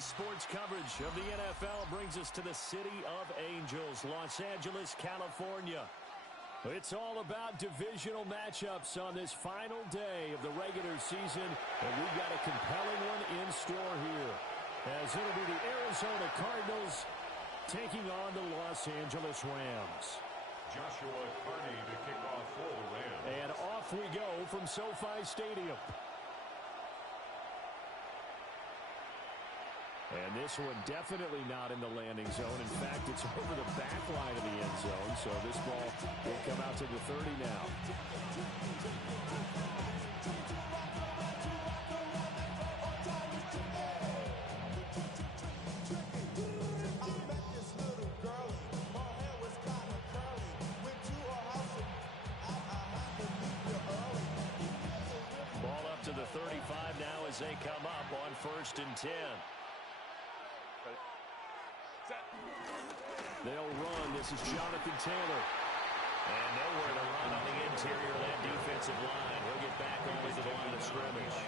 Today's sports coverage of the NFL brings us to the City of Angels, Los Angeles, California. It's all about divisional matchups on this final day of the regular season, and we've got a compelling one in store here, as it'll be the Arizona Cardinals taking on the Los Angeles Rams. Joshua Carney to kick off for the Rams. And off we go from SoFi Stadium. And this one definitely not in the landing zone. In fact, it's over the back line of the end zone. So this ball will come out to the 30 now. Ball up to the 35 now as they come up on 1st and 10. They'll run. This is Jonathan Taylor. And nowhere to run on the interior of that defensive line. He'll get back onto the line of scrimmage.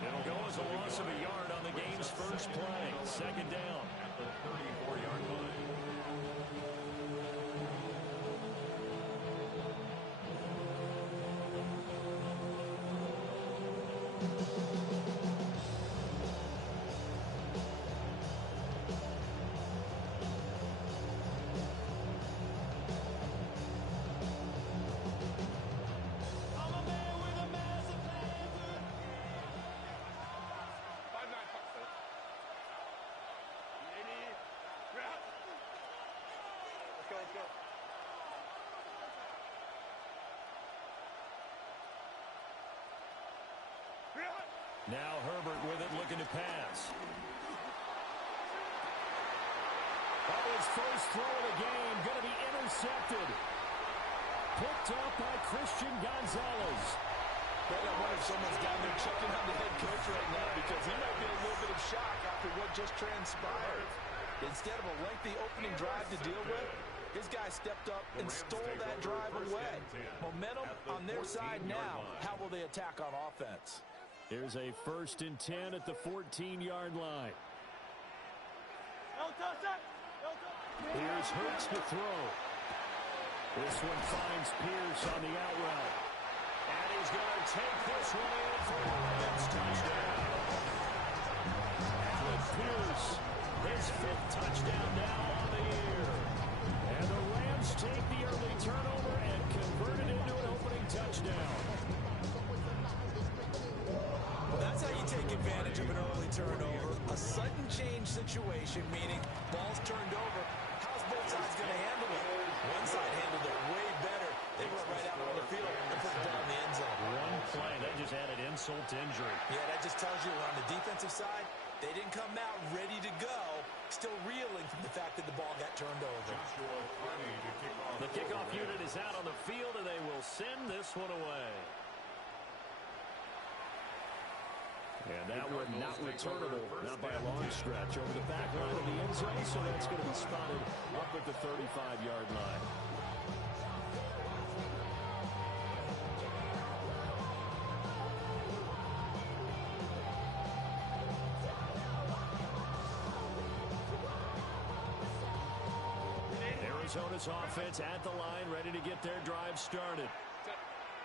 It'll go as a loss of a yard on the game's first play. 2nd down. At the 34-yard line. Now Herbert with it, looking to pass. His first throw of the game, going to be intercepted. Picked up by Christian Gonzalez. But I wonder if someone's down there checking on the head coach right now, because he might be in a little bit of shock after what just transpired. Instead of a lengthy opening drive to deal with, his guy stepped up and stole that drive away. Momentum on their side now. How will they attack on offense? Here's a 1st and 10 at the 14-yard line. Here's Hurts to throw. This one finds Pierce on the out route. And he's going to take this one in for a Rams touchdown. Alec Pierce, his 5th touchdown now on the year. And the Rams take the early turnover and convert it into an opening touchdown. Well, that's how you take advantage of an early turnover. A sudden change situation, meaning ball's turned over. How's both sides going to handle it? One side handled it way better. They went right out on the field and put the ball in the end zone. One play, that just added insult to injury. Yeah, that just tells you on the defensive side, they didn't come out ready to go, still reeling from the fact that the ball got turned over. Joshua Carney to kick off. The kickoff unit is out on the field, and they will send this one away. And that one not returnable, not by a long stretch, over the back line of the end zone, so that's going to be spotted up at the 35-yard line. Arizona's offense at the line, ready to get their drive started.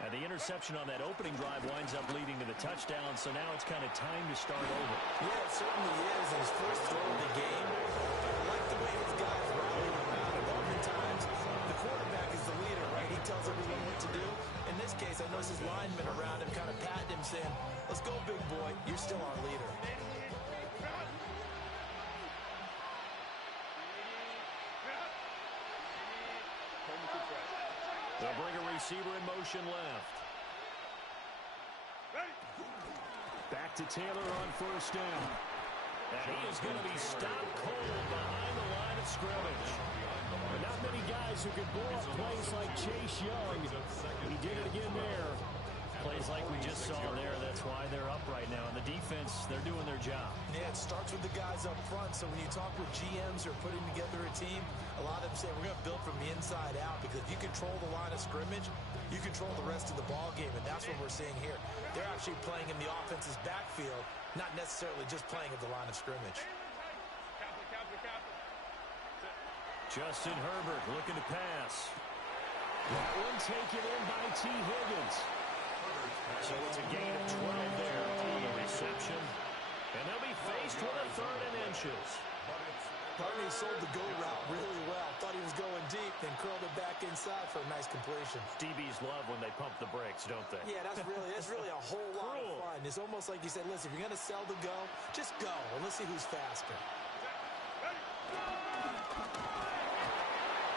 And the interception on that opening drive winds up leading to the touchdown, so now it's kind of time to start over. Yeah, it certainly is. His first throw of the game. I like the way his guys rallying around him. Oftentimes, the quarterback is the leader, right? He tells everyone what to do. In this case, I notice his linemen around him kind of patting him, saying, "Let's go, big boy. You're still our leader." They'll bring a receiver in motion left. Back to Taylor on 1st down. And he is going to be stopped cold behind the line of scrimmage. But not many guys who can blow up plays like Chase Young. He did it again there. Plays like we just saw there, that's why they're up right now. And the defense, they're doing their job. Yeah, it starts with the guys up front. So when you talk with GMs who are putting together a team, a lot of them say we're going to build from the inside out, because if you control the line of scrimmage, you control the rest of the ball game, and that's what we're seeing here. They're actually playing in the offense's backfield, not necessarily just playing at the line of scrimmage. Justin Herbert looking to pass. That one taken in by T. Higgins. So it's a gain of 12 there on the reception. And they'll be faced with a 3rd and inches. Barney sold the go route really well. Thought he was going deep, then curled it back inside for a nice completion. DBs love when they pump the brakes, don't they? Yeah, that's really a whole lot of fun. It's almost like you said, listen, if you're going to sell the go, just go, and let's see who's faster.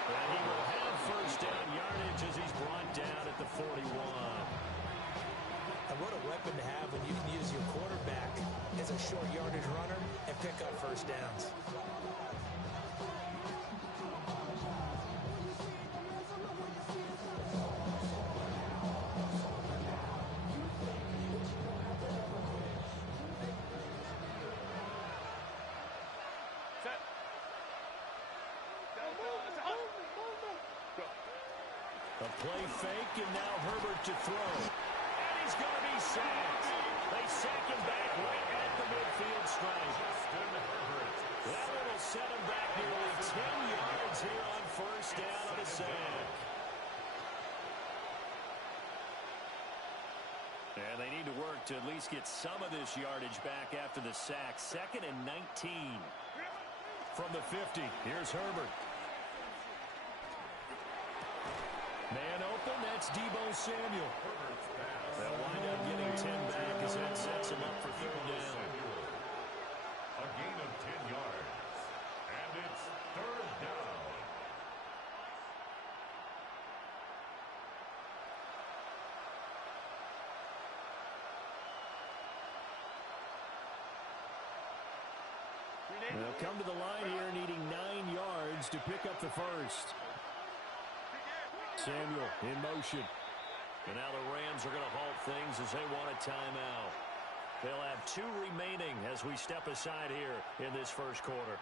And he will have first down yardage as he's brought down at the 41. And what a weapon to have when you can use your quarterback as a short yardage runner and pick up first downs. A play fake, and now Herbert to throw. And he's going to be sacked. They sack him back right at the midfield stripe. That will set him back nearly 10 yards here on first down on a sack. And they need to work to at least get some of this yardage back after the sack. 2nd and 19. From the 50, here's Herbert. Man open, that's Deebo Samuel. They'll wind up getting 10 back as that sets him up for 3rd down. A gain of 10 yards. And it's 3rd down. They'll come to the line here needing 9 yards to pick up the first. Samuel in motion. And now the Rams are going to halt things as they want a timeout. They'll have 2 remaining as we step aside here in this first quarter.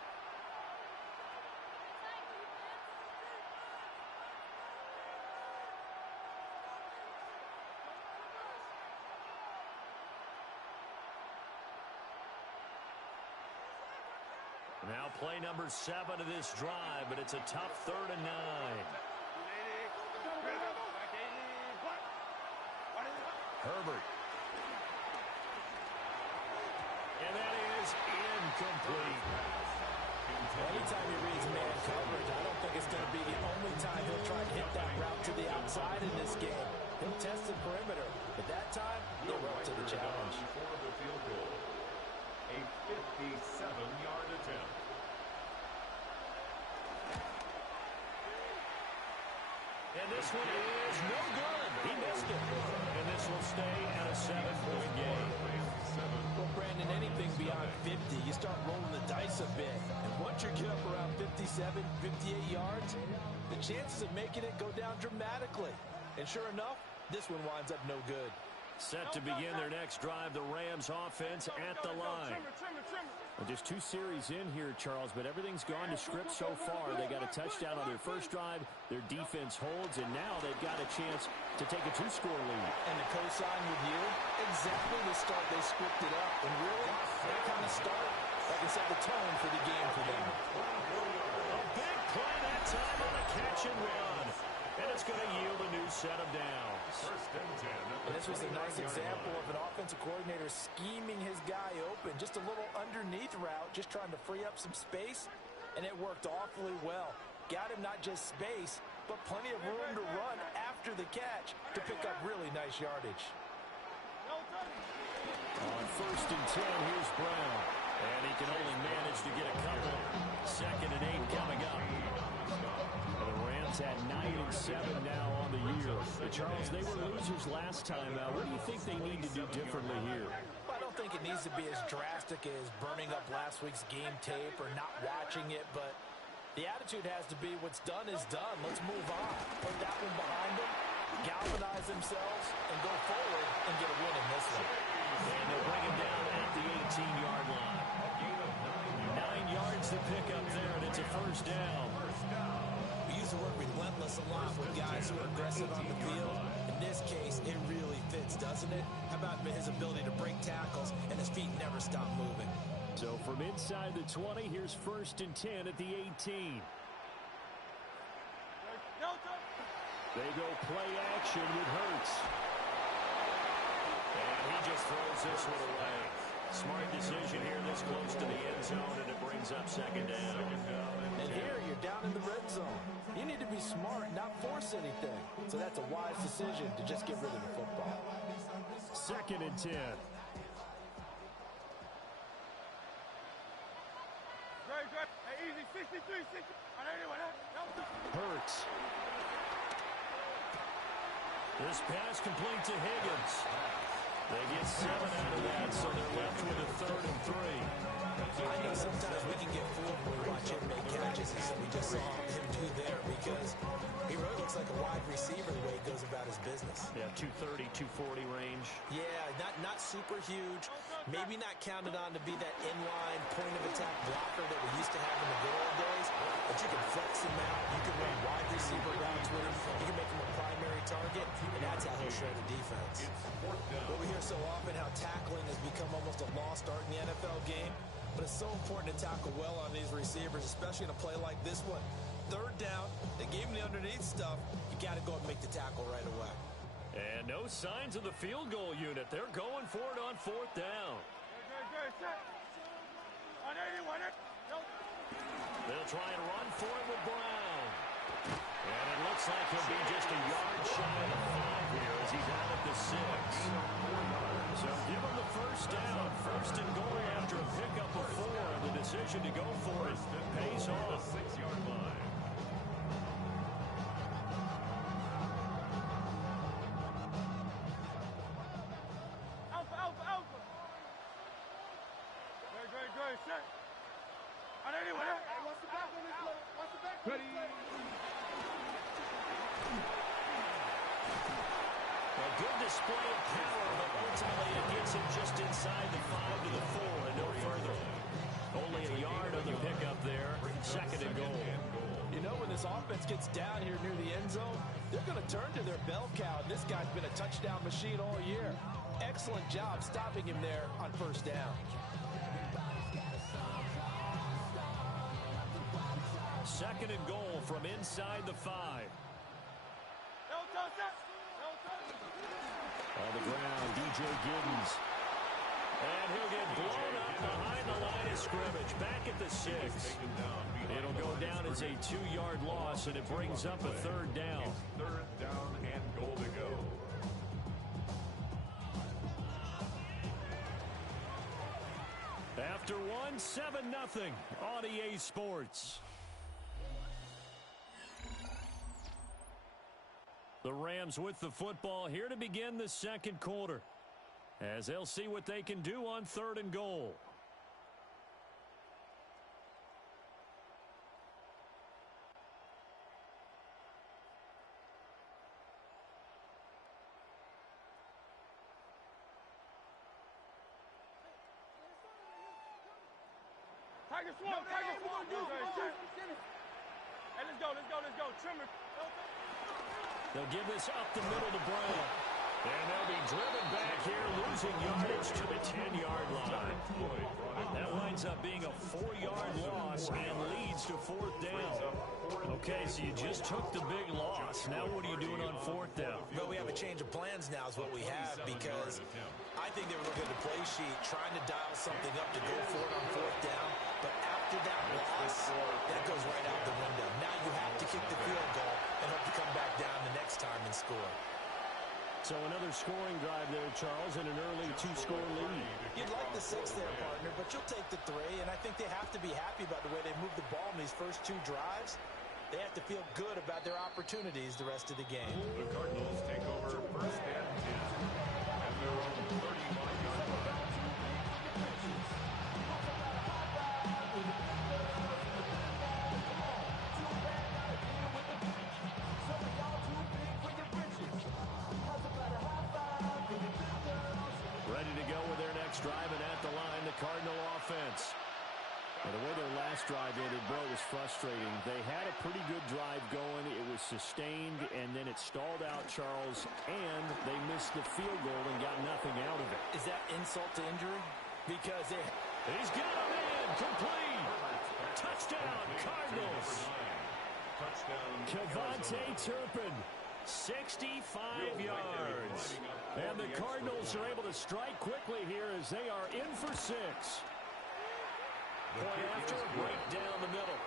Now play number 7 of this drive, but it's a tough 3rd and 9. Herbert. And that is incomplete. Anytime he reads man coverage, I don't think it's going to be the only time he'll try to hit that route to the outside in this game. He'll test the perimeter, but that time, they were up to the challenge. Before the field goal, a 57-yard attempt. And this one is no good. He missed it. And this will stay at a 7-point game. Well, Brandon, anything beyond 50, you start rolling the dice a bit. And once you get up around 57, 58 yards, the chances of making it go down dramatically. And sure enough, this one winds up no good. Set to begin their next drive, the Rams offense at the line. Well, just 2 series in here, Charles, but everything's gone to script so far. They got a touchdown on their first drive. Their defense holds, and now they've got a chance to take a 2-score lead. And to co-sign with you, exactly the start they scripted up. And really, that kind of start, that can set the tone for the game for them. A big play that time on a catch and run. And it's going to yield a new set of downs. First and 10. And this was a nice example of an offensive coordinator scheming his guy open. Just a little underneath route, just trying to free up some space. And it worked awfully well. Got him not just space, but plenty of room to run after the catch to pick up really nice yardage. On first and 10, here's Brown. And he can only manage to get a couple. 2nd and 8 coming up. The Rams had 9 and 7 now on the year. Charles, they were losers last time. What do you think they need to do differently here? Well, I don't think it needs to be as drastic as burning up last week's game tape or not watching it, but the attitude has to be what's done is done. Let's move on. Put that one behind them. galvanize themselves and go forward and get a win in this one. And they'll bring him down at the 18-yard line. 9 yards to pick up there, and it's a first down. We use the word relentless a lot with guys who are aggressive on the field. In this case, it really fits, doesn't it? How about his ability to break tackles and his feet never stop moving? So from inside the 20, here's 1st and 10 at the 18. They go play action with Hurts. And he just throws this one away. Smart decision here this close to the end zone, and it brings up 2nd down. And here you're down in the red zone. You need to be smart, not force anything. So that's a wise decision to just get rid of the football. 2nd and 10. Easy, 63, 60. Hurts. This pass complete to Higgins. They get 7 out of that, so they're left with a 3rd and 3. I know sometimes we can get fooled when we watch him make catches, as we just saw him do there, because he really looks like a wide receiver the way he goes about his business. Yeah, 230, 240 range. Yeah, not super huge. Maybe not counted on to be that inline point-of-attack blocker that we used to have in the good old days, but you can flex him out. You can run wide receiver routes with him. You can make him a primary target, and that's how he'll shred the defense. But we hear so often how tackling has become almost a lost art in the NFL game, but it's so important to tackle well on these receivers, especially in a play like this one. 3rd down, they gave him the underneath stuff. You got to go and make the tackle right away. And no signs of the field goal unit. They're going for it on 4th down. They'll try and run for it with Brown. And it looks like he'll be just a yard shy of 5 here as he's out at the 6. So give him the 1st down. 1st and goal after a pickup of 4. The decision to go for it pays off. 6-yard line. A good display of power, but ultimately it gets him just inside the 5 to the 4 and no further. Only a yard on the pickup there. 2nd and goal. You know, when this offense gets down here near the end zone, they're going to turn to their bell cow. This guy's been a touchdown machine all year. Excellent job stopping him there on 1st down. 2nd and goal from inside the 5. On the ground, DJ Giddens. And he'll get blown up behind the line of scrimmage. Back at the 6. It'll go down as a 2-yard loss, and it brings up a 3rd down. 3rd down and goal to go. After 1, 7-0 on EA Sports. The Rams with the football here to begin the 2nd quarter, as they'll see what they can do on 3rd and goal. Tiger swamp, Tiger swamp. Hey, let's go. Trimmer. They'll give this up the middle to Brown. And they'll be driven back here, losing yardage to the 10-yard line. That winds up being a 4-yard loss and leads to 4th down. Okay, so you just took the big loss. Now what are you doing on 4th down? Well, we have a change of plans now is what we have, because I think they were looking at the play sheet, trying to dial something up to go for it on 4th down. But after that loss, that goes right out the window. Now you have to kick the field goal and hope to come back down the next time and score. So another scoring drive there, Charles, and an early 2-score lead. You'd like the 6 there, partner, but you'll take the 3, and I think they have to be happy about the way they moved the ball in these first 2 drives. They have to feel good about their opportunities the rest of the game. The Cardinals take over 1st and 10 at their own 35-yard line. last drive ended, boy, it was frustrating. They had a pretty good drive going. It was sustained, and then it stalled out, Charles, and they missed the field goal and got nothing out of it. Is that insult to injury? Because he's got him in, complete. Touchdown, Cardinals. Kevontae Turpin, 65 yards. And the Cardinals are able to strike quickly here as they are in for 6. Point after, right down the middle.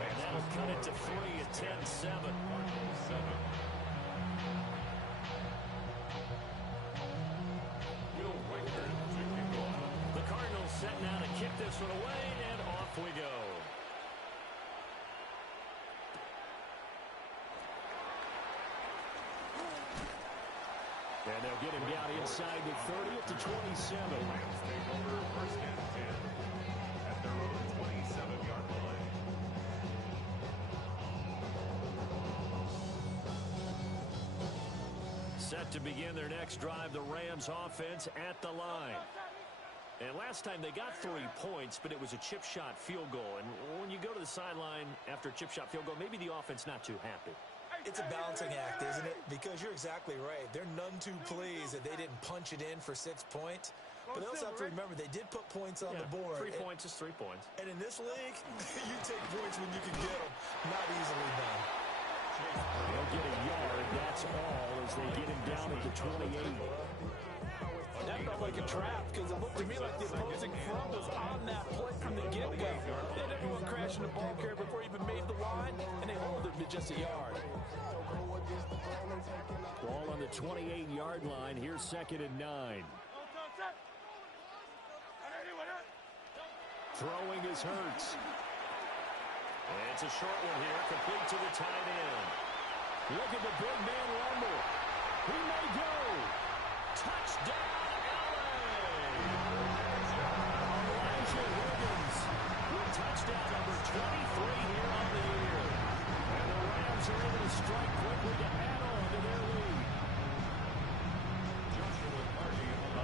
And that'll cut it to 3 at 10-7. The Cardinals set now to kick this one away, and off we go. And they'll get him down inside the 30 at the 27. First and 10 at their own 27-yard line. Set to begin their next drive, the Rams offense at the line. And last time they got 3 points, but it was a chip shot field goal. And when you go to the sideline after a chip shot field goal, maybe the offense not too happy. it's a balancing act, isn't it? Because you're exactly right. They're none too pleased that they didn't punch it in for 6 points. But they also have to remember they did put points on the board. 3 points is 3 points. And in this league, you take points when you can get them. Not easily done. They'll get a yard, that's all, as they get him down at the 28. That felt like a trap because it looked to me like the opposing front was on that play from the get-go. They had everyone crashing the ball carrier before he even made the line, and they hold it to just a yard. Ball on the 28-yard line. Here's 2nd and 9. Throwing is Hurts. And it's a short one here, complete to the tight end. Look at the big man rumble. He may go. Touchdown, Elijah Higgins with touchdown number 23 here on the year. And the Rams are able to strike quickly to add on to their lead.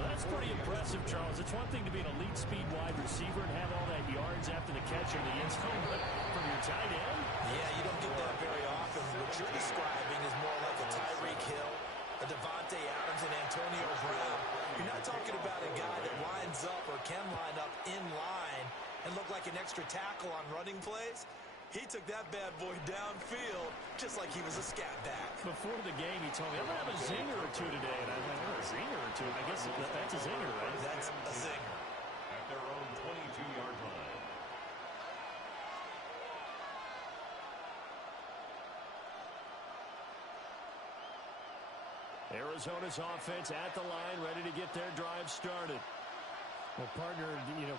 That's pretty impressive, Charles. It's one thing to be an elite speed wide receiver and have all that yards after the catch in the end zone, but from your tight end? Yeah, you don't get that very often. What you're describing is more like a Tyreek Hill, a Devontae Adams, and Antonio Brown. You're not talking about a guy that lines up or can line up in line and look like an extra tackle on running plays. He took that bad boy downfield just like he was a scat back. Before the game, he told me, I'm going to have a zinger or two today. And I was like, oh, a zinger or two? I guess that's a zinger, right? That's a zinger. At their own 22-yard line. Arizona's offense at the line, ready to get their drive started. Well, partner,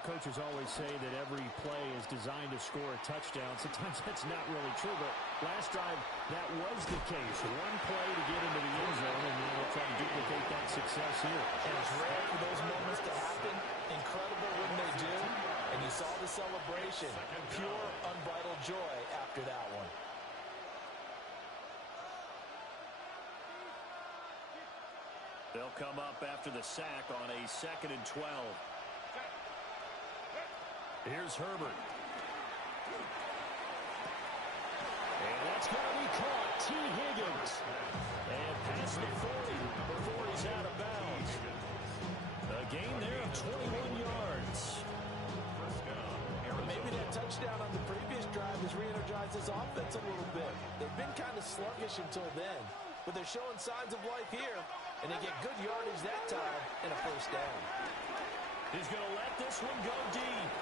coaches always say that every play is designed to score a touchdown. Sometimes that's not really true, but last drive, that was the case. One play to get into the end zone, and they'll try to duplicate that success here. And it's rare for those moments to happen. Incredible when they do. And you saw the celebration. Pure, unbridled joy after that one. They'll come up after the sack on a 2nd and 12. Here's Herbert. And that's going to be caught. T. Higgins. And past the 40 before he's out of bounds. A gain there of 21 yards. Maybe that touchdown on the previous drive has re-energized this offense a little bit. They've been kind of sluggish until then, but they're showing signs of life here, and they get good yardage that time and a first down. He's going to let this one go deep.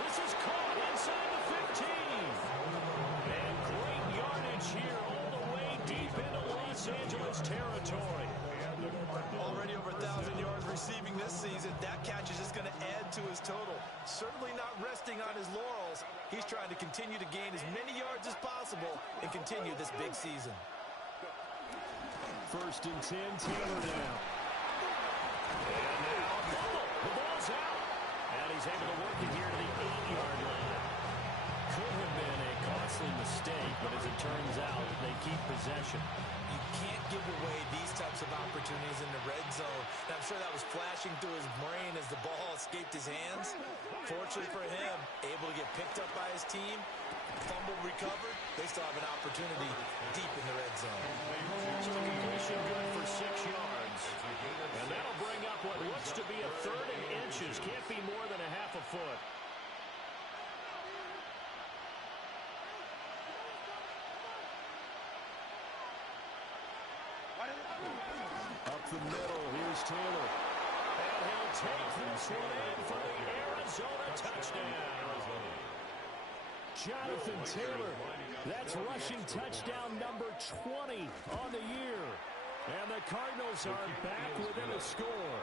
This is caught inside the 15. And great yardage here all the way deep into Los Angeles territory. Already over 1,000 yards receiving this season. That catch is just going to add to his total. Certainly not resting on his laurels. He's trying to continue to gain as many yards as possible and continue this big season. 1st and 10, Taylor down. And now a bubble. The ball's out. And he's able to work it here to the 8-yard line. Could have been a costly mistake, but as it turns out, they keep possession. You can't give away these types of opportunities in the red zone. And I'm sure that was flashing through his brain as the ball escaped his hands. Fortunately for him, able to get picked up by his team, fumble recovered. They still have an opportunity deep in the red zone. So the completion good for 6 yards. And that'll bring up what looks to be a 3rd and inches. Can't be more than a half a foot. Up the middle, here's Taylor. And he'll take this one in for the Arizona touchdown. Jonathan Taylor, that's rushing touchdown number 20 on the year. And the Cardinals are back within a score.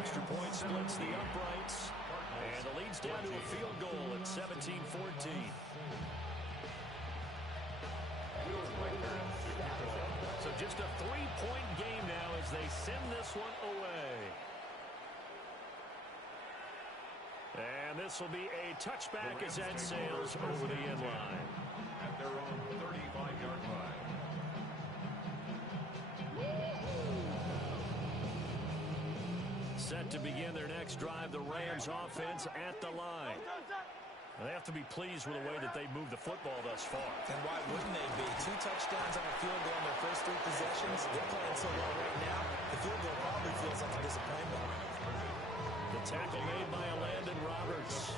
Extra point splits the uprights. And the lead's down to a field goal at 17-14. So just a 3-point game now as they send this one away. And this will be a touchback as that sails over the end line. At their own 35-yard line. Set to begin their next drive, the Rams offense at the line. They have to be pleased with the way that they moved the football thus far. And why wouldn't they be? 2 touchdowns on a field goal in their first 3 possessions. They're playing so well right now, the field goal probably feels like a disappointment. The tackle made by Landon Roberts.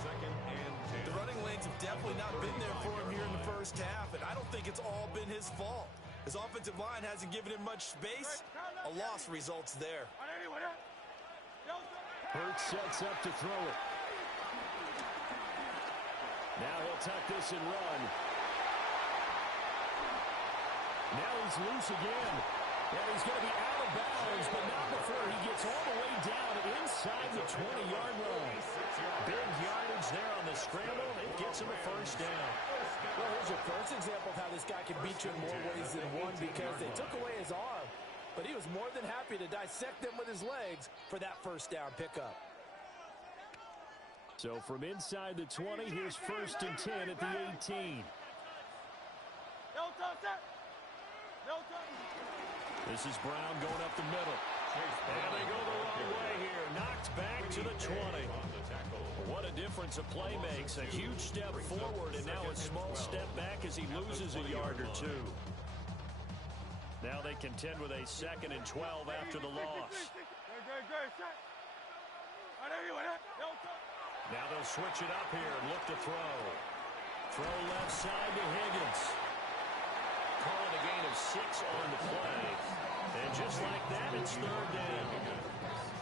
The running lanes have definitely not been there for him here in the first half, and I don't think it's all been his fault. His offensive line hasn't given him much space. A loss results there. Hurts sets up to throw it. Now he'll tuck this and run. Now he's loose again. And he's going to be out of bounds, but not before he gets all the way down inside the 20-yard line. Big yardage there on the scramble. It gets him a first down. Well, here's your first example of how this guy can beat you in more ways than one, because they took away his arm, but he was more than happy to dissect them with his legs for that first down pickup. So from inside the 20, here's 1st and 10 at the 18. This is Brown going up the middle. And they go the wrong way here. Knocked back to the 20. What a difference a play makes. A huge step forward and now a small step back as he loses a yard or 2. Now they contend with a 2nd and 12 after the loss. Now they'll switch it up here and look to throw. Throw left side to Higgins. Calling a gain of 6 on the play. And just like that, it's 3rd down.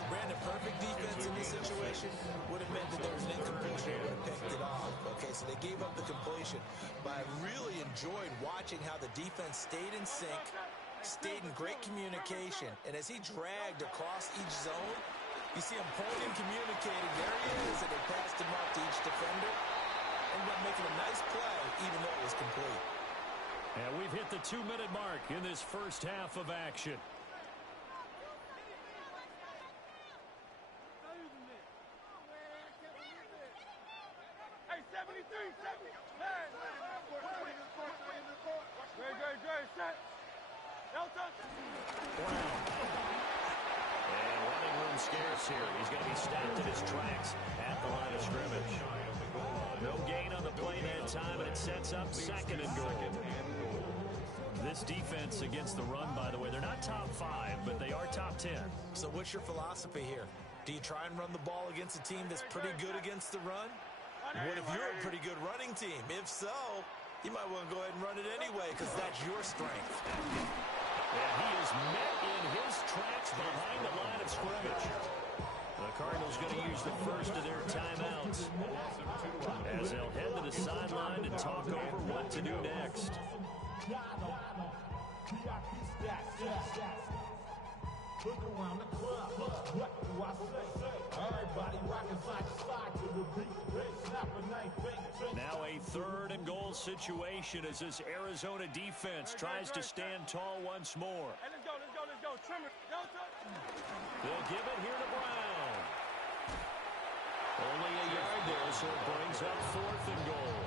Brandon, perfect defense in this situation would have meant that there was an incompletion. They would have picked it off. Okay, so they gave up the completion. But I really enjoyed watching how the defense stayed in sync, stayed in great communication. And as he dragged across each zone, you see him pointing, communicating. There he is, and they passed him off to each defender. Ended up making a nice play, even though it was complete. And we've hit the 2-minute mark in this first half of action. Hey, 73, 70. Man. Great, set. Brown. And running room scarce here. He's going to be stopped in his tracks at the line of scrimmage. No gain on the play that time, and it sets up 2nd and goal. This defense against the run, by the way, they're not top 5, but they are top 10. So what's your philosophy here? Do you try and run the ball against a team that's pretty good against the run? What if you're a pretty good running team? If so, you might want to go ahead and run it anyway, because that's your strength. And he is met in his tracks behind the line of scrimmage. The Cardinals going to use the first of their timeouts as they'll head to the sideline to talk over what to do next. Now a 3rd and goal situation as this Arizona defense tries to stand tall once more. Hey, let's go. Trimmer. They'll give it here to Brown. Only a yard there, so it brings up 4th and goal.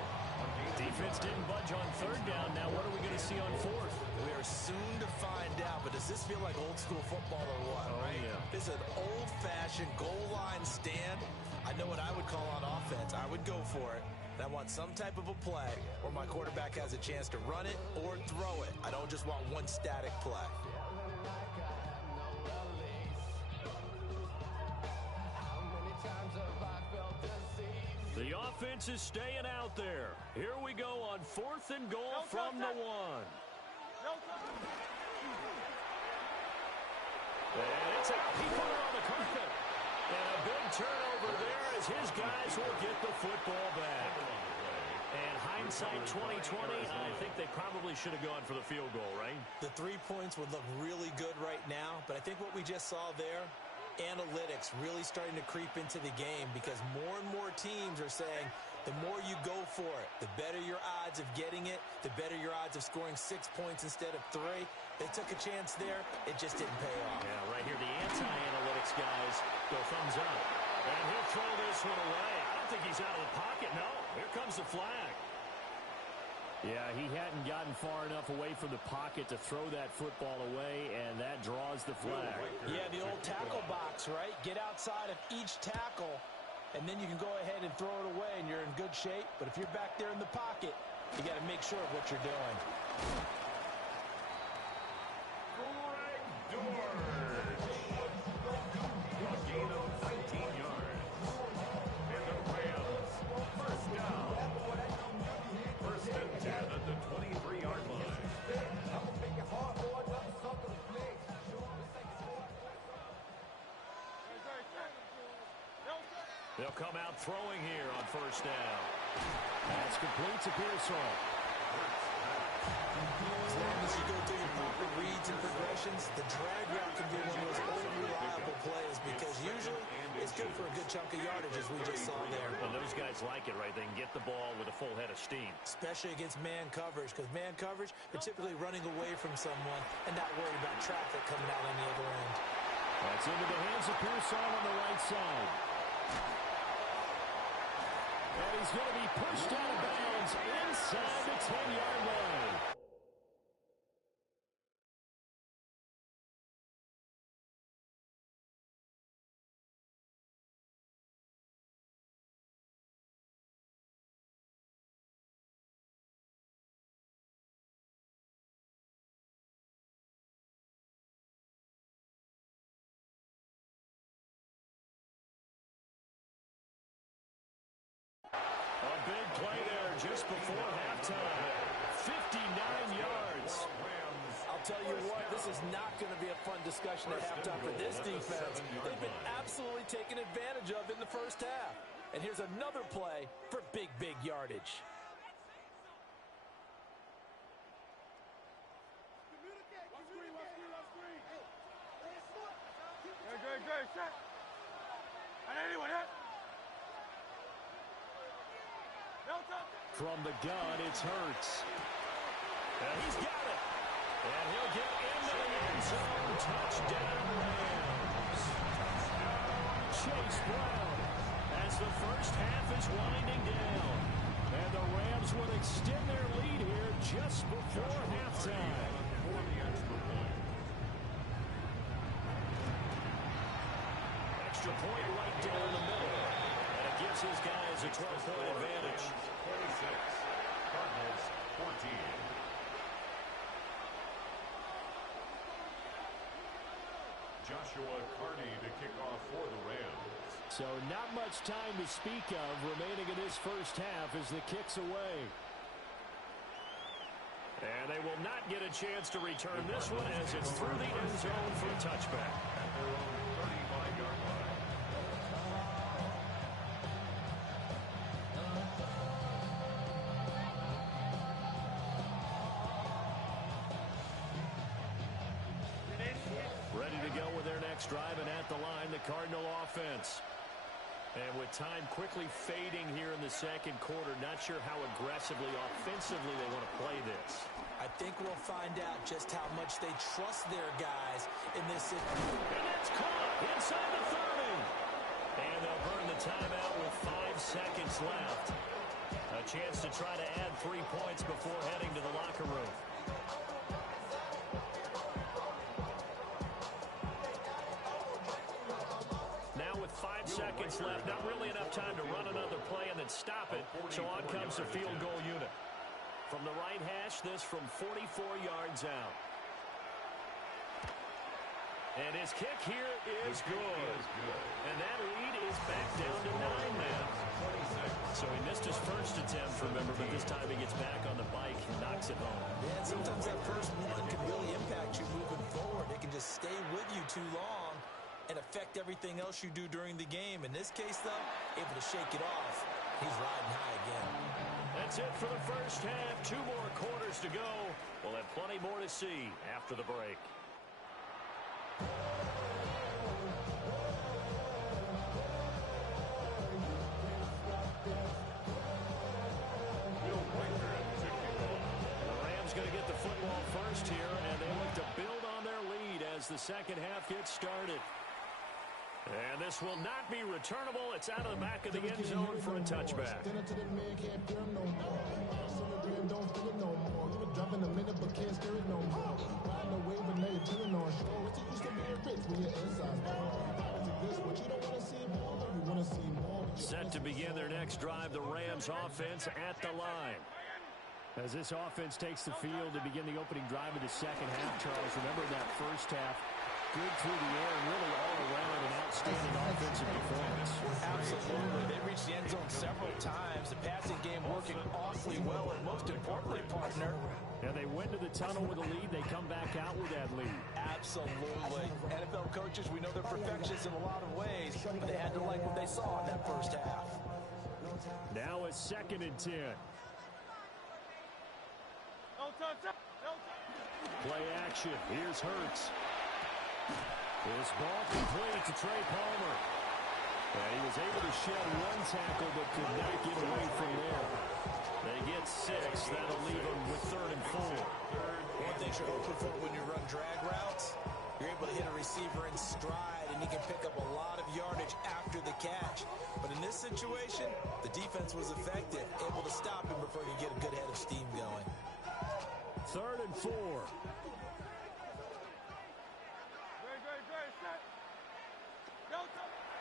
Defense didn't budge on 3rd down. Now what are we going to see on 4th? We are soon to find out, but does this feel like old school football or what? Oh, right? is an old-fashioned goal line stand, I know what I would call on offense. I would go for it. And I want some type of a play where my quarterback has a chance to run it or throw it. I don't just want one static play. The offense is staying out there. Here we go on 4th and goal from the 1. And it's out. He put it on the carpet. And a big turnover there as his guys will get the football back. And hindsight 2020, I think they probably should have gone for the field goal, right? The 3 points would look really good right now, but I think what we just saw there, analytics really starting to creep into the game because more and more teams are saying the more you go for it, the better your odds of getting it, the better your odds of scoring 6 points instead of 3. They took a chance there. It just didn't pay off. Yeah, right here, the anti-analytics guys go thumbs up. And he'll throw this one away. I don't think he's out of the pocket. No, here comes the flag. Yeah, he hadn't gotten far enough away from the pocket to throw that football away, and that draws the flag. Yeah, the old tackle box, right? Get outside of each tackle, and then you can go ahead and throw it away, and you're in good shape. But if you're back there in the pocket, you got to make sure of what you're doing. They'll come out throwing here on 1st down. That's complete to Pearsall. As long as you go through your proper reads and progressions, the drag route can be one of those old reliable plays because usually it's good for a good chunk of yardage as we just saw there. And those guys like it, right? They can get the ball with a full head of steam. Especially against man coverage because man coverage, they're typically running away from someone and not worried about traffic coming out on the other end. That's into the hands of Pearsall on the right side. And he's going to be pushed out of bounds inside the 10-yard line. A big play there just before halftime. 59 yards. I'll tell you what, this is not going to be a fun discussion at halftime for this defense. They've been absolutely taken advantage of in the first half. And here's another play for big, big yardage. Good, set. And anyone hit? From the gun, it's Hurts. And he's got it. And he'll get into the end zone. Touchdown, Rams. Chase Brown as the first half is winding down. And the Rams will extend their lead here just before halftime. Extra point right down the middle. And it gives his guys a 12-point advantage. 26, Cardinals 14. Joshua Carney to kick off for the Rams. So not much time to speak of remaining in this first half as the kick's away. And they will not get a chance to return this one as it's through the end zone for a touchback. At their own 35-yard line. Ready to go with their next drive, and at the line, the Cardinal offense. And with time quickly fading here in the second quarter, not sure how aggressively, offensively they want to play this. I think we'll find out just how much they trust their guys in this situation. And it's caught inside the 30. And they'll burn the timeout with 5 seconds left. A chance to try to add 3 points before heading to the locker room. seconds left. Not really enough time to run another play and then stop it. So on comes the field goal unit. From the right hash, this from 44 yards out. And his kick here is good. And that lead is back down to 9 now. So he missed his first attempt, remember, but this time he gets back on the bike and knocks it home. Yeah, sometimes that first one can really impact you moving forward. It can just stay with you too long and affect everything else you do during the game. In this case, though, able to shake it off. He's riding high again. That's it for the first half. 2 more quarters to go. We'll have plenty more to see after the break. Going to get the football first here, and they look to build on their lead as the second half gets started. And this will not be returnable. It's out of the back of the end zone for a touchback. Set to begin their next drive, the Rams offense at the line. As this offense takes the field to begin the opening drive of the second half, Charles, remember that first half, good through the air, and really all around an outstanding offensive performance. Absolutely. They reached the end zone several times. The passing game working awfully well, and most importantly, partner. And they went to the tunnel with a lead. They come back out with that lead. Absolutely. NFL coaches, we know they're perfectionists in a lot of ways, but they had to like what they saw in that first half. Now a 2nd and 10. Play action. Here's Hurts. This ball complete to Trey Palmer. And he was able to shed 1 tackle, but could not get away from there. They get 6. That'll leave them with 3rd and 4. One thing you're hoping for when you run drag routes, you're able to hit a receiver in stride, and he can pick up a lot of yardage after the catch. But in this situation, the defense was effective, able to stop him before he could get a good head of steam going. 3rd and 4.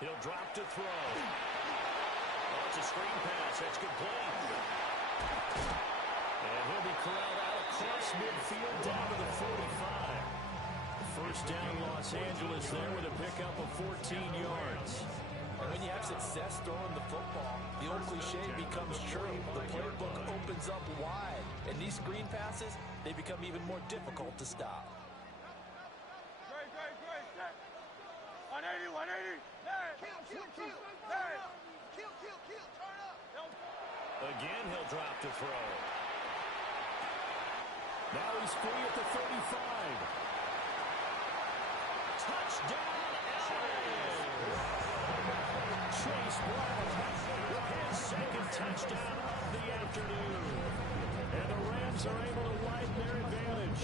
He'll drop to throw. Oh, it's a screen pass. That's complete. And he'll be corralled out across midfield down to the 45. First down, Los Angeles there with a pickup of 14 yards. And when you have success throwing the football, the old cliche becomes true. The playbook opens up wide. And these screen passes, they become even more difficult to stop. 180, 180. Again, he'll drop to throw. Now he's free at the 35. Touchdown, Allen! Chase Brown with his 2nd touchdown of the afternoon. And the Rams are able to widen their advantage.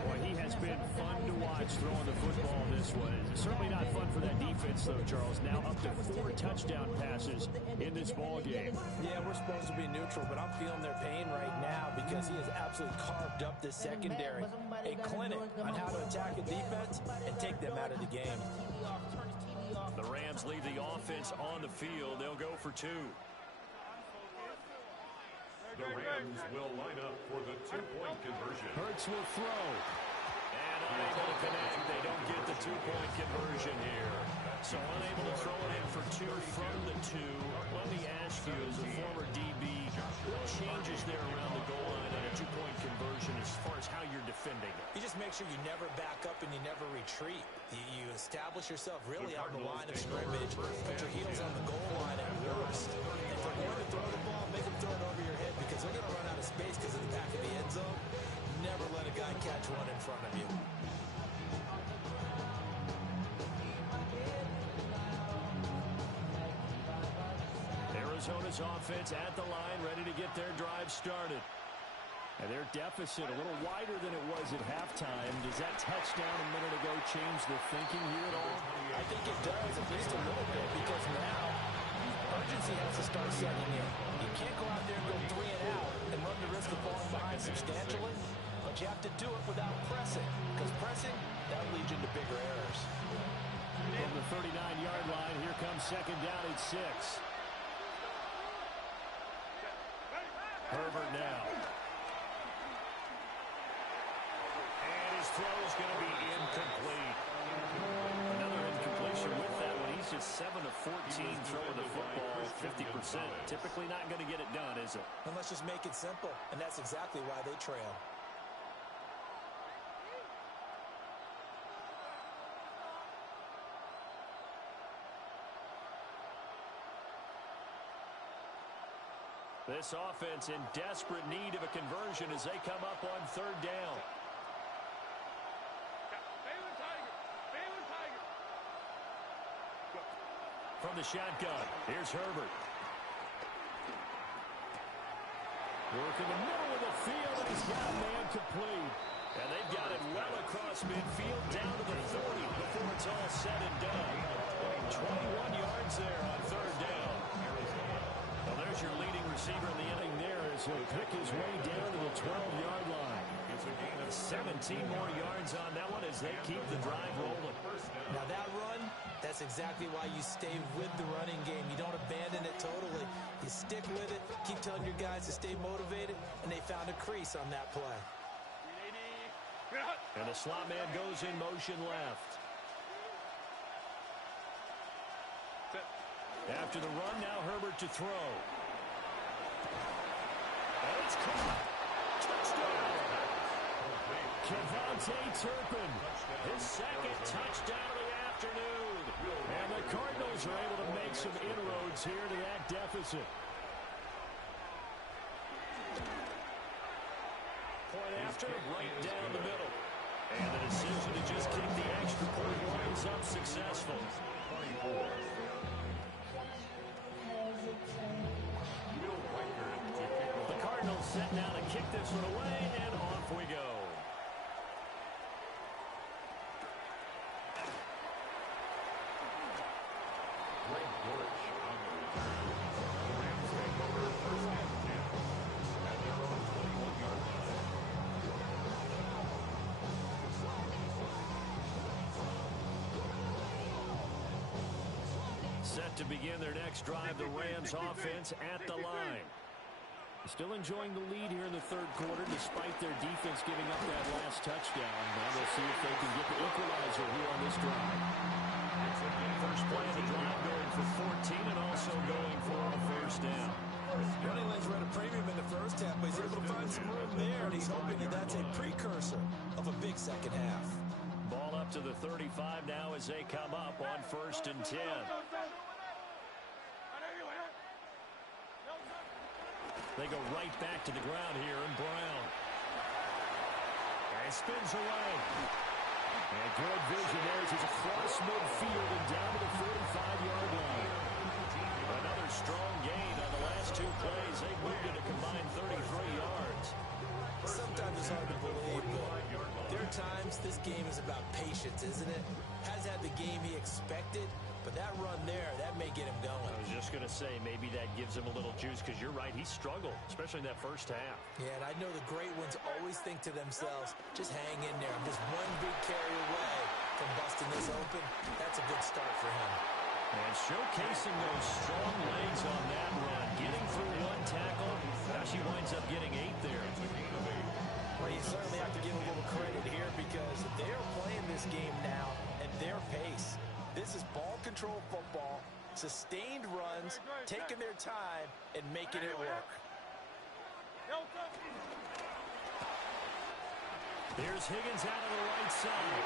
Boy, he has been fun to watch throwing the football this one. It's certainly not fun for that defense, though, Charles. Now up to 4 touchdown passes in this ball game. Yeah, we're supposed to be neutral, but I'm feeling their pain right now because he has absolutely carved up this secondary. A clinic on how to attack a defense and take them out of the game. The Rams leave the offense on the field. They'll go for 2. The Rams will line up for the 2-point conversion. Hurts will throw. And unable to connect. They don't get the 2-point conversion here. So unable to throw it in for 2 from the 2. Let me ask you, as a former DB, what changes there around the goal line on a 2-point conversion as far as how you're defending it? You just make sure you never back up and you never retreat. You establish yourself really on the line of scrimmage, put your heels on the goal line at worst. And if they're going to throw the ball, make them throw it over your head because they're going to run out of space because of the back of the end zone. Never let a guy catch one in front of you. Arizona's offense at the line, ready to get their drive started. And their deficit a little wider than it was at halftime. Does that touchdown a minute ago change the thinking here at all? I think it does, at least a little bit, because now urgency has to start setting in. You can't go out there and go 3 and out and run the risk of falling behind substantially, but you have to do it without pressing, because pressing, that leads you into bigger errors. From the 39-yard line, here comes second down at 6. Herbert now. And his throw is going to be incomplete. Another incompletion with that one. He's just 7 of 14 throwing the football, 50%. Typically not going to get it done, is it? And let's just make it simple, and that's exactly why they trail. This offense in desperate need of a conversion as they come up on third down. From the shotgun, here's Herbert. Working the middle of the field, and he's got a man complete. And they've got it well across midfield, down to the 40 before it's all said and done. 21 yards there on third down. Well, there's your leading receiver in the inning there as he'll pick his way down to the 12-yard line. It's a gain of 17 more yards on that one as they keep the drive rolling. Now that run, that's exactly why you stay with the running game. You don't abandon it totally. You stick with it, keep telling your guys to stay motivated, and they found a crease on that play. And the slot man goes in motion left. After the run, now Herbert to throw. And it's caught. Touchdown. Kevontae Turpin, his second touchdown of the afternoon. And the Cardinals are able to make some inroads here to that deficit. Point after, right down the middle. And the decision to just kick the extra point winds up successful. The Cardinals set now to kick this one away, and off we go. Set to begin their next drive, the Rams offense at the line. Still enjoying the lead here in the third quarter despite their defense giving up that last touchdown. Now we'll see if they can get the equalizer here on this drive. First play of the drive going for 14 and also going for a first down. Running lanes were at a premium in the first half, but he's able to find some room there, and he's hoping that that's a precursor of a big second half. Ball up to the 35 now as they come up on 1st and 10. They go right back to the ground here, and Brown. And spins away. And good vision there as he's across midfield and down to the 45-yard line. Another strong gain on the last two plays. They moved it a combined 33 yards. Sometimes it's hard to believe, but there are times this game is about patience, isn't it? Has had the game he expected, but that run there, that may get him going. I was just going to say, maybe that gives him a little juice, because you're right, he struggled, especially in that first half. Yeah, and I know the great ones always think to themselves, just hang in there. I'm just one big carry away from busting this open. That's a good start for him. And showcasing those strong legs on that run, getting through one tackle. Now she winds up getting 8 there. Well, you certainly have to give a little credit here because they're playing this game now at their pace. This is ball control football, sustained runs, taking their time, and making it work. Here's Higgins out of the right side.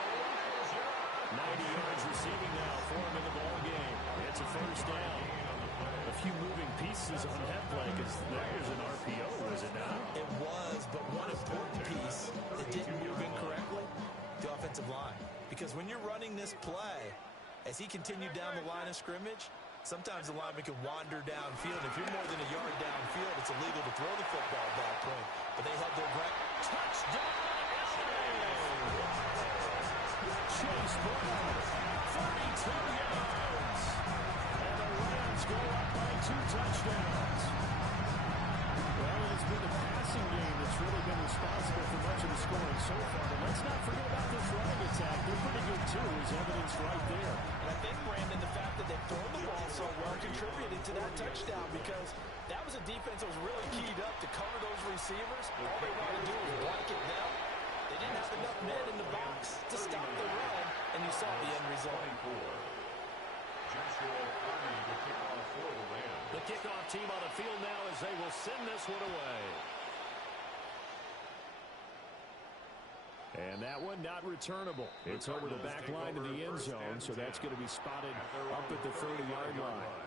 90 yards receiving now for him in the ball game. It's a first down. A few moving pieces on that play because that was an RPO, was it not? It was, but one important piece that didn't move incorrectly, the offensive line. Because when you're running this play, as he continued down the line of scrimmage, sometimes the lineman can wander downfield. If you're more than a yard downfield, it's illegal to throw the football at that point. But they held their ground. Touchdown! Chase Brown, 32 yards. And the Rams go up by 2 touchdowns. Well, it's been the passing game that's really been responsible for much of the scoring so far. But let's not forget about this running attack. They're pretty good, too, as evidenced right there. And I think, Brandon, the fact that they've thrown the ball contributed to that touchdown because that was a defense that was really keyed up to cover those receivers. All they wanted to do was blanket them. They didn't have enough men in the box to stop the run, and you saw the end result. The kickoff team on the field now as they will send this one away. And that one not returnable. It's over the back line of the end zone, so that's going to be spotted up at the 30-yard line.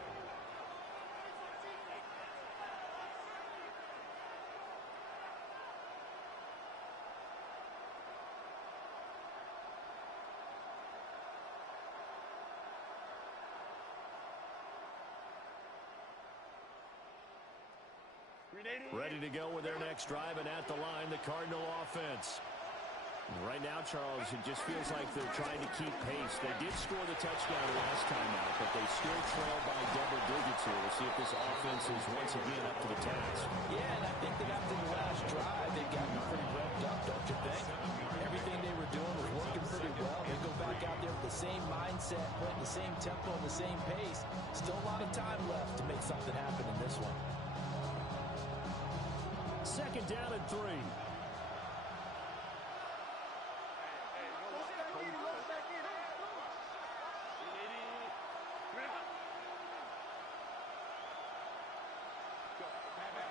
Ready to go with their next drive, and at the line, the Cardinal offense. Right now, Charles, it just feels like they're trying to keep pace. They did score the touchdown last time out, but they still trail by double digits here. We'll see if this offense is once again up to the task. Yeah, and I think that after the last drive, they've gotten pretty revved up, don't you think? Everything they were doing was working pretty well. They go back out there with the same mindset, playing the same tempo, the same pace. Still a lot of time left to make something happen in this one. Second down and 3.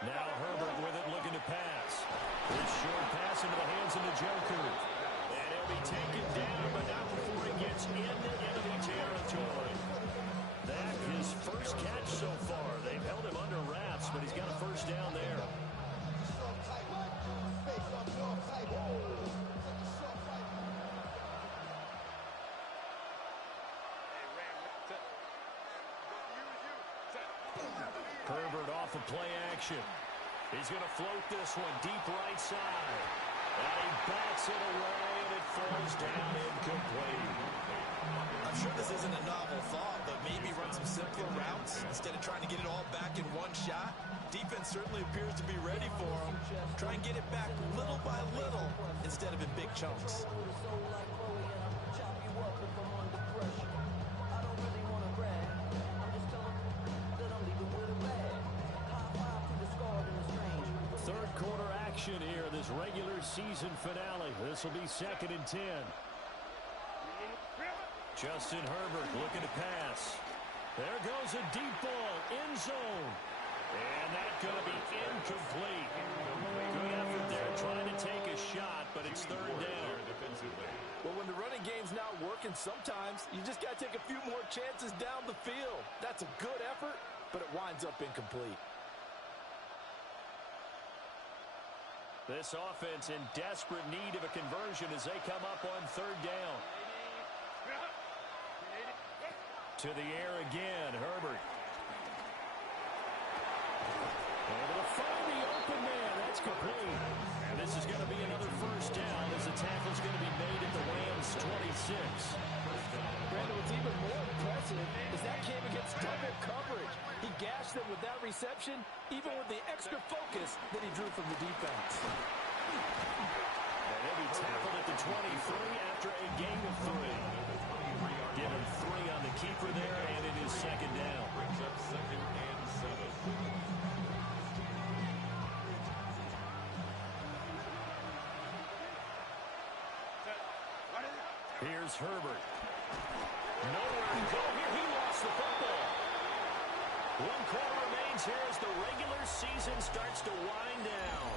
Now Herbert with it, looking to pass. This short pass into the hands of Njoku. And he'll be taken down, but not before he gets into enemy territory. That his first catch so far. They've held him under wraps, but he's got a first down there. Herbert off of play action. He's going to float this one deep right side. And he bats it away, and it falls down incomplete. I'm sure this isn't a novel thought, but maybe run some simpler routes instead of trying to get it all back in one shot. Defense certainly appears to be ready for him. Try and get it back little by little instead of in big chunks. Third quarter action here, this regular season finale. This will be 2nd and 10. Justin Herbert looking to pass. There goes a deep ball, end zone. And that's going to be incomplete. Good effort there trying to take a shot, but it's 3rd down. Well, when the running game's not working, sometimes you just got to take a few more chances down the field. That's a good effort, but it winds up incomplete. This offense in desperate need of a conversion as they come up on 3rd down. To the air again, Herbert. Able to find the open man. That's complete. And this is going to be another first down as the tackle's going to be made at the Rams 26. Brandon, what's even more impressive is that came against double coverage. He gashed them with that reception, even with the extra focus that he drew from the defense. And he'll be tackled at the 23 after a gain of 3. Given 3 on the keeper there, and it is 2nd down. Brings up 2nd and 7. Here's Herbert. Nowhere to go here. He lost the football. 1 quarter remains here as the regular season starts to wind down.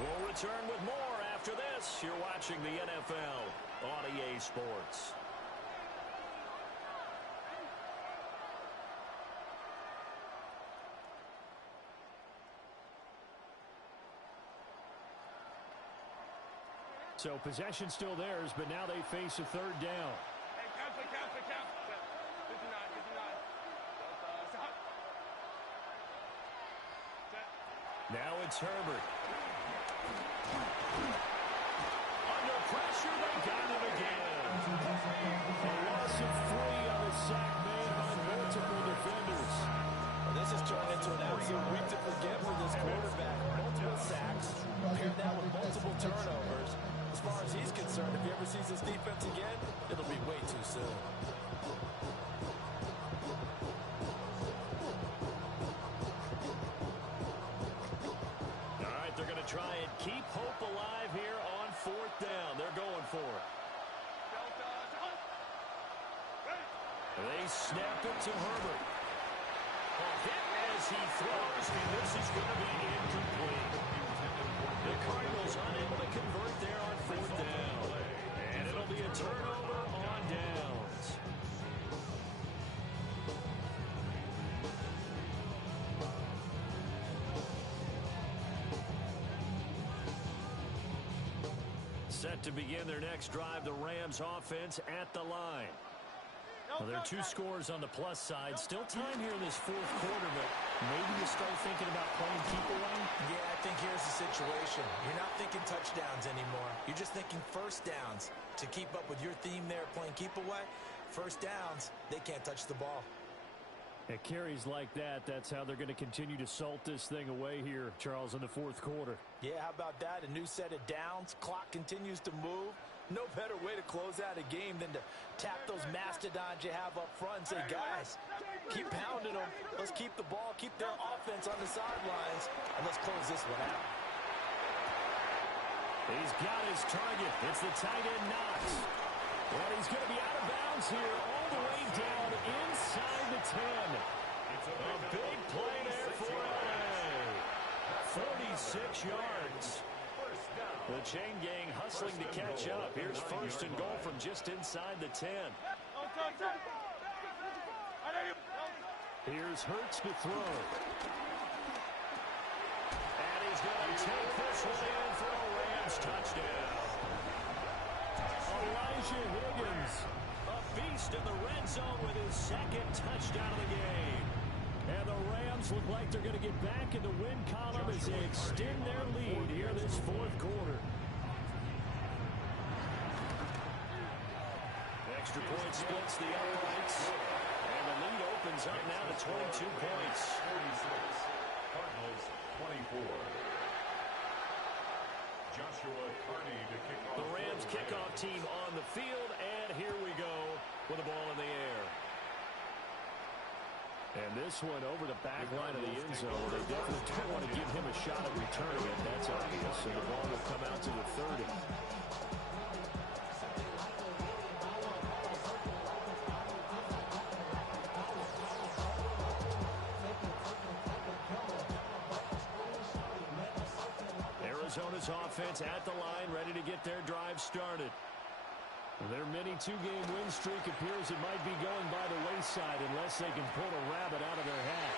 We'll return with more after this. You're watching the NFL on EA Sports. So possession still theirs, but now they face a 3rd down. Hey, count. 59. Stop. Now it's Herbert. Under pressure, they got him again. A loss of 3 on the sack made by multiple defenders. Well, this has turned into an absolute week to forget for this quarterback. Multiple sacks, paired that with multiple turnovers. As far as he's concerned, if he ever sees this defense again, it'll be way too soon. They snap it to Herbert. A hit as he throws, and this is going to be incomplete. The Cardinals unable to convert there on fourth down. And it'll be a turnover on downs. Set to begin their next drive, the Rams offense at the line. Well, there are two scores on the plus side. Still time here in this fourth quarter, but maybe you start thinking about playing keep away? Yeah, I think here's the situation. You're not thinking touchdowns anymore. You're just thinking first downs. To keep up with your theme there, playing keep away, first downs, they can't touch the ball. At carries like that, that's how they're going to continue to salt this thing away here, Charles, in the fourth quarter. Yeah, how about that? A new set of downs. Clock continues to move. No better way to close out a game than to tap those mastodons you have up front and say, guys, keep pounding them. Let's keep the ball, keep their offense on the sidelines, and let's close this one out. He's got his target. It's the tight end Knox. And he's going to be out of bounds here all the way down inside the 10. A big play there for LA. 46 yards. The chain gang hustling to catch up. Here's first and goal from just inside the 10. Here's Hurts to throw. And he's going to take this one in for a Rams touchdown. Elijah Higgins, a beast in the red zone with his second touchdown of the game. And the Rams look like they're going to get back in the win column as they extend their lead here this fourth quarter. Extra point splits the uprights. And the lead opens up now to 22 points. 46. Cardinals 24. Joshua Carney to kick off. The Rams kickoff team on the field. And here we go with the ball in the air. And this one over the back line of the end zone. They definitely don't want to give him a shot at returning it. That's obvious. So the ball will come out to the 30. Arizona's offense at the line, ready to get their drive started. Their mini two-game win streak appears it might be going by the wayside unless they can pull a rabbit out of their hat.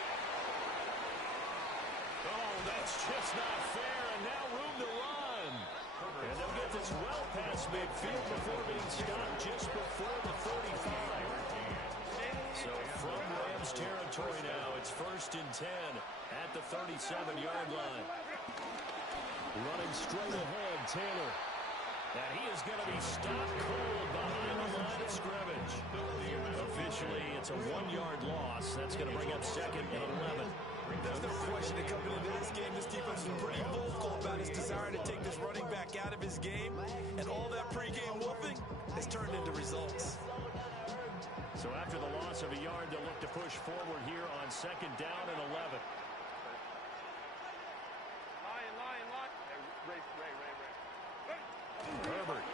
Oh, that's just not fair, and now room to run. And they'll get this well past midfield before being stopped just before the 35. So from Rams territory now, it's first and 10 at the 37-yard line. Running straight ahead, Taylor. And he is going to be stopped cold behind the line of scrimmage. Officially, it's a 1-yard loss. That's going to bring up second and 11. There's no question that coming into this game, this defense is pretty vocal about his desire to take this running back out of his game. And all that pregame whooping has turned into results. So after the loss of a yard, they'll look to push forward here on second down and 11. Herbert.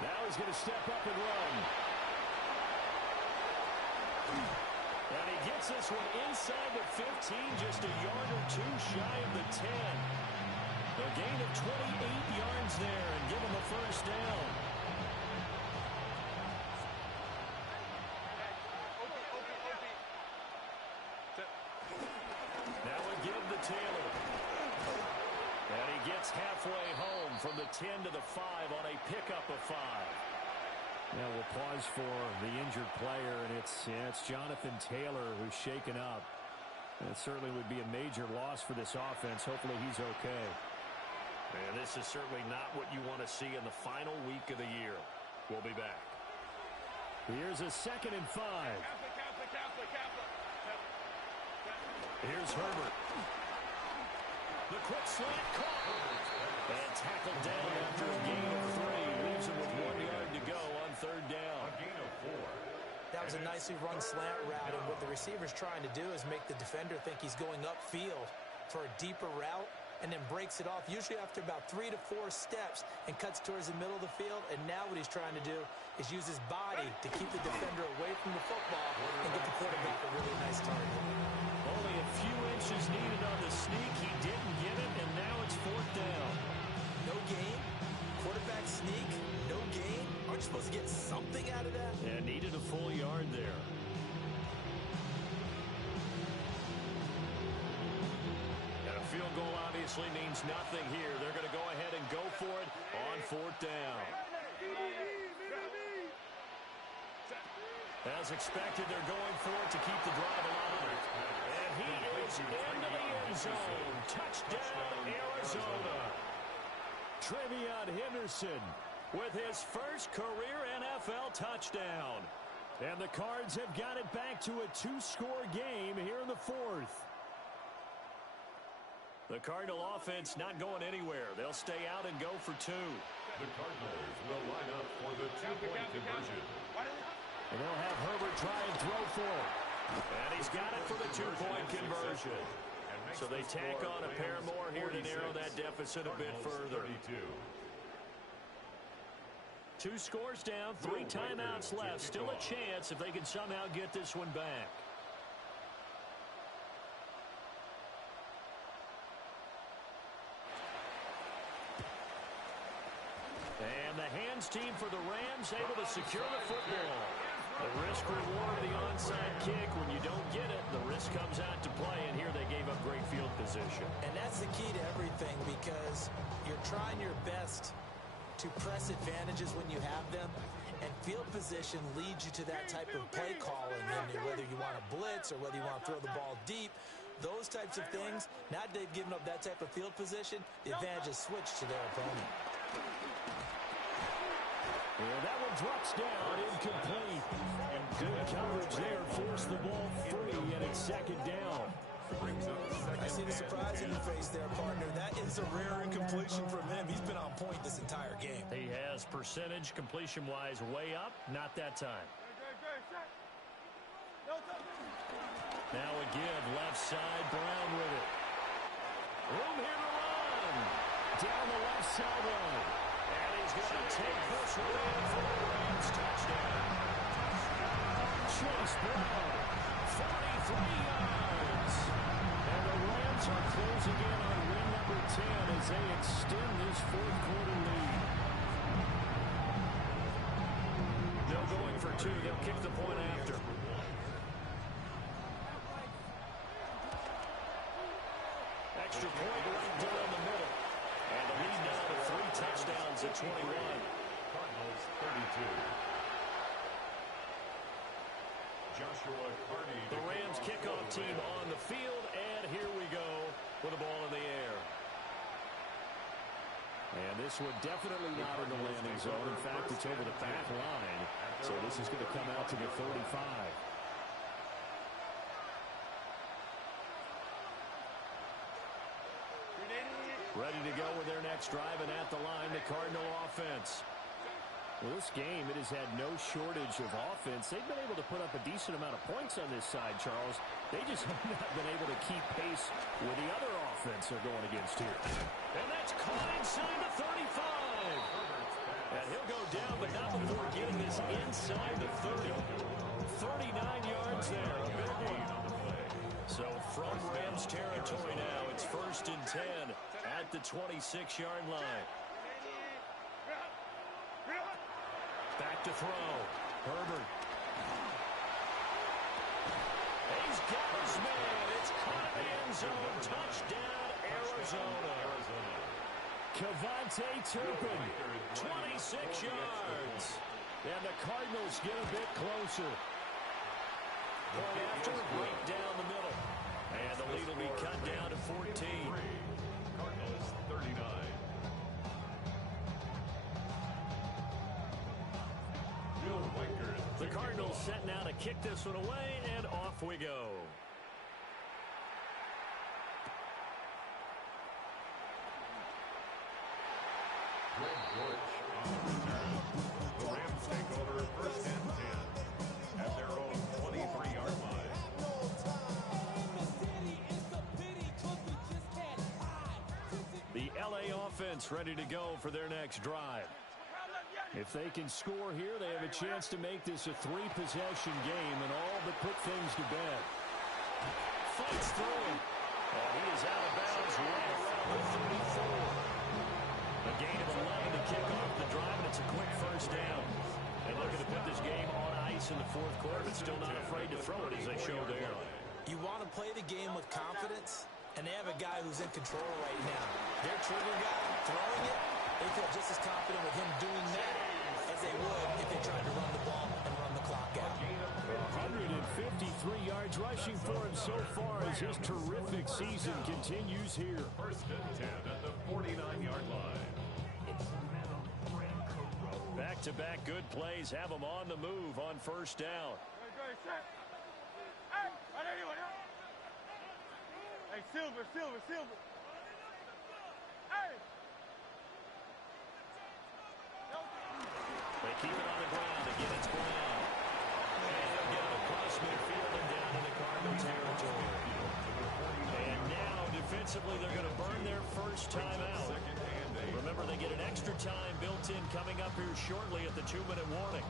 Now he's going to step up and run. And he gets this one inside the 15, just a yard or two shy of the 10. A gain of 28 yards there and give him a first down. Now we give to Taylor. And he gets halfway home from the 10 to the 5 on a pickup of 5. Now we'll pause for the injured player, and it's Jonathan Taylor who's shaken up. And it certainly would be a major loss for this offense. Hopefully he's okay. And this is certainly not what you want to see in the final week of the year. We'll be back. Here's a second and 5. Here's Herbert. The quick slant caught. And tackled down after a gain of 3. Leaves him with 1 yard to go on third down. A gain of 4. That was a nicely run slant route, and what the receiver's trying to do is make the defender think he's going upfield for a deeper route, and then breaks it off, usually after about 3 to 4 steps, and cuts towards the middle of the field. And now what he's trying to do is use his body to keep the defender away from the football and get the quarterback a really nice target. Only a few inches needed on the sneak. He didn't get it, and now it's 4th down. No gain, quarterback sneak, no gain. Aren't you supposed to get something out of that? Yeah, needed a full yard there. And a field goal obviously means nothing here. They're going to go ahead and go for it on 4th down. As expected, they're going for it to keep the drive alive. And he is into the end zone. Touchdown, Arizona. Trevion Henderson with his first career NFL touchdown. And the Cards have got it back to a 2-score game here in the 4th. The Cardinal offense not going anywhere. They'll stay out and go for 2. The Cardinals will line up for the 2-point conversion. And they'll have Herbert try and throw for it. And he's got it for the 2-point conversion. So they tack on a pair more here to narrow that deficit a bit further. 2 scores down, 3 timeouts left. Still a chance if they can somehow get this one back. And the hands team for the Rams able to secure the football. The risk-reward of the onside kick. When you don't get it, the risk comes out to play, and here they gave up great field position. And that's the key to everything, because you're trying your best to press advantages when you have them, and field position leads you to that type of play calling, and whether you want to blitz or whether you want to throw the ball deep, those types of things. Now they've given up that type of field position, the advantage is switched to their opponent. And that one drops down, incomplete. Good coverage there, forced the ball free, and it's 2nd down. I see the surprise in your face there, partner. That is a rare incompletion from him. He's been on point this entire game. He has percentage completion-wise way up, not that time. Now a give, left side, Brown with it. Room here to run. Down the left sideline. And he's going to take this one in for the Rams touchdown. Chase Brown, 43 yards. And the Rams are closing in on win number 10 as they extend this 4th quarter lead. They're going for 2. They'll kick the point after. Extra point right down the middle. And the lead now to 3 touchdowns at 21. Cardinals 32. Joshua Carney. The Rams kickoff team on the field, and here we go with the ball in the air. And this one definitely not in the landing zone. In fact, it's over the back line. So this is going to come out to the 35. Ready to go with their next drive, and at the line, the Cardinal offense. Well, this game, it has had no shortage of offense. They've been able to put up a decent amount of points on this side, Charles. They just have not been able to keep pace with the other offense they're going against here. And that's caught inside the 35. And he'll go down, but not before getting this inside the 30. 39 yards there, a big one. So from Rams territory now, it's 1st and 10 at the 26-yard line. Back to throw. Herbert. He's got his man. It's caught in the end zone. Touchdown, Arizona. Cavante Turpin, 26 yards. And the Cardinals get a bit closer. Point after, right down the middle. And the lead will be cut down to 14. Cardinals 39. The Cardinals set now to kick this one away, and off we go. Greg Dortch on the return. The Rams take over 1st and 10 at their own 23-yard line. offense ready to go for their next drive. If they can score here, they have a chance to make this a three-possession game and all but put things to bed. Fights through. And he is out of bounds right around the 34. A gain of 11 to kick off the drive, and it's a quick first down. And looking to put this game on ice in the fourth quarter, but still not afraid to throw it as they show there. You want to play the game with confidence, and they have a guy who's in control right now. Their trigger guy throwing it, they feel just as confident with him doing that as they would if they tried to run the ball and run the clock out. 153 yards rushing for him so far as his terrific season continues here. First and 10 at the 49-yard line. Back-to-back good plays have them on the move on first down. Hey, Silver. Hey! They keep it on the ground. Again, it's Brown. And they'll get it across midfield and down into Cardinal territory. And now, defensively, they're going to burn their first time out. Remember, they get an extra time built in coming up here shortly at the 2-minute warning.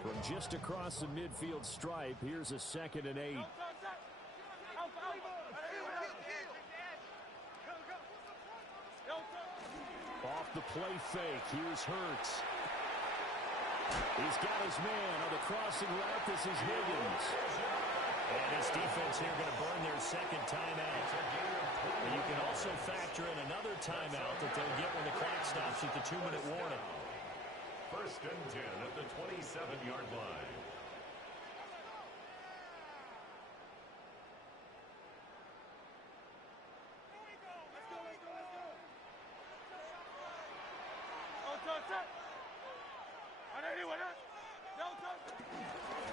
From just across the midfield stripe, here's a 2nd and 8. Off the play fake, here's Hurts. He's got his man on the crossing route. This is Higgins. And his defense here going to burn their second timeout. And you can also factor in another timeout that they'll get when the clock stops at the 2-minute warning. First and 10 at the 27-yard line.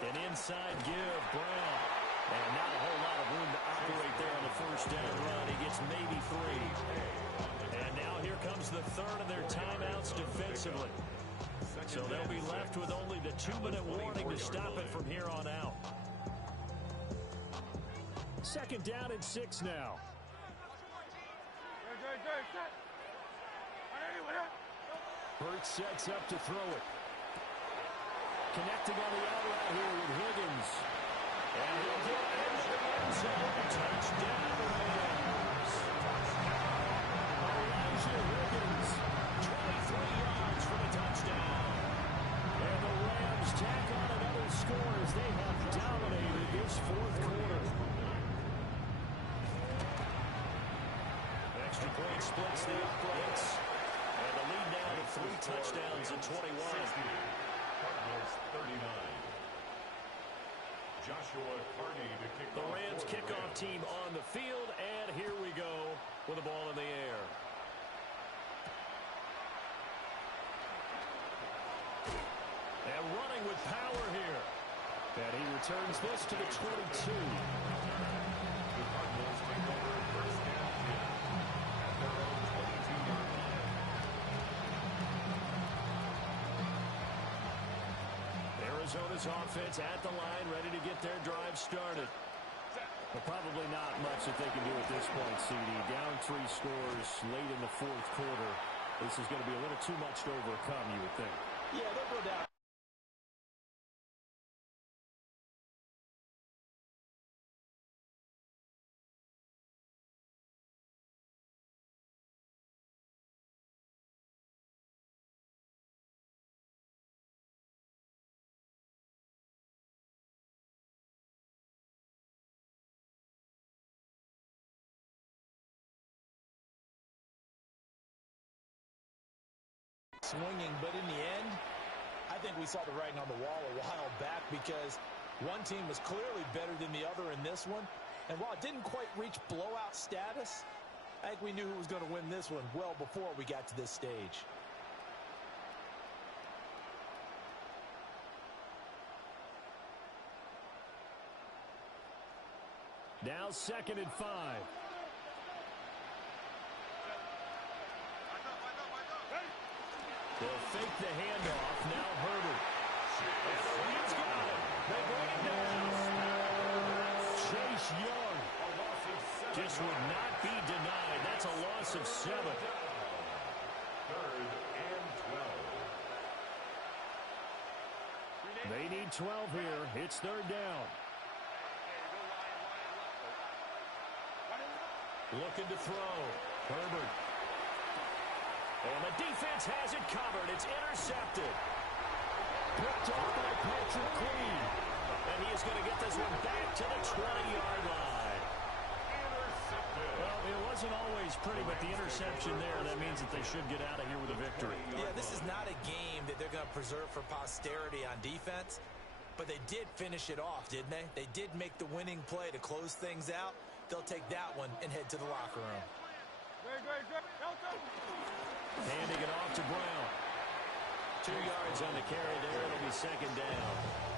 An inside give, Brown. And not a whole lot of room to operate there on the first down run. He gets maybe 3. And now here comes the third of their timeouts defensively. So they'll be left with only the 2-minute warning to stop it from here on out. 2nd down and 6 now. Hurts sets up to throw it. Connecting on the out route here with Higgins. And he'll get into the end zone. Touchdown, Rams. Elijah Higgins, 23 yards for the touchdown. And the Rams tack on another score as they have dominated this fourth quarter. Extra point splits the uprights. And the lead now to 3 touchdowns and 21. Cardinals 39. Joshua Carney to kick The off. Rams kickoff team on the field, and here we go with the ball in the air. And running with power here. And he returns this to the 22. The Cardinals take over first and 10 at their own 22-yard line. Arizona's offense at the line, ready to get their drive started. But probably not much that they can do at this point, CD. Down 3 scores late in the fourth quarter. This is going to be a little too much to overcome, you would think. Yeah, they'll go down. Swinging, but in the end, I think we saw the writing on the wall a while back because one team was clearly better than the other in this one. And while it didn't quite reach blowout status, I think we knew who was going to win this one well before we got to this stage. Now 2nd and 5. the handoff. Now Herbert. And the Rams got it. They bring it down. Chase Young just would not be denied. That's a loss of 7. 3rd and 12. They need 12 here. It's 3rd down. Looking to throw. Herbert. And the defense has it covered. It's intercepted. Picked off by Patrick Queen. And he is going to get this one back to the 20-yard line. Well, it wasn't always pretty, but the interception there, that means that they should get out of here with a victory. Yeah, this is not a game that they're going to preserve for posterity on defense, but they did finish it off, didn't they? They did make the winning play to close things out. They'll take that one and head to the locker room. Handing it off to Brown. 2 yards on the carry there. It'll be 2nd down.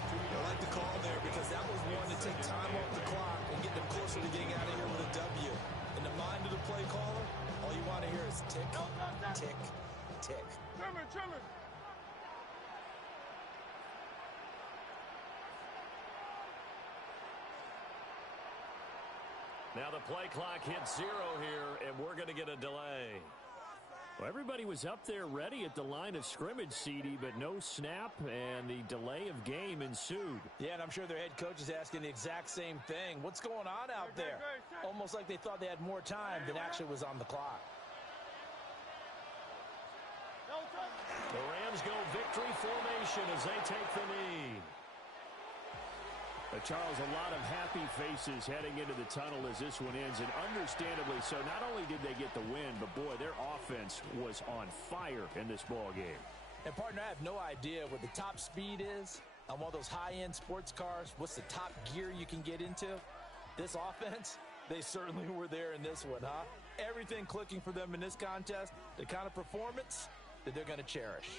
I like the call there because that was one to take time off the clock and get them closer to getting out of here with a W. In the mind of the play caller, all you want to hear is tick, tick, tick. Trimmer. Now the play clock hits 0 here, and we're going to get a delay. Well, everybody was up there ready at the line of scrimmage, CD, but no snap, and the delay of game ensued. Yeah, and I'm sure their head coach is asking the exact same thing. What's going on out there? Almost like they thought they had more time than actually was on the clock. The Rams go victory formation as they take the lead. Charles, a lot of happy faces heading into the tunnel as this one ends, and understandably so. Not only did they get the win, but, boy, their offense was on fire in this ball game. And, partner, I have no idea what the top speed is on one of those high-end sports cars. What's the top gear you can get into? This offense, they certainly were there in this one, huh? Everything clicking for them in this contest, the kind of performance that they're going to cherish.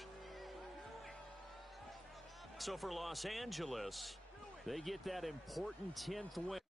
So for Los Angeles, they get that important 10th win.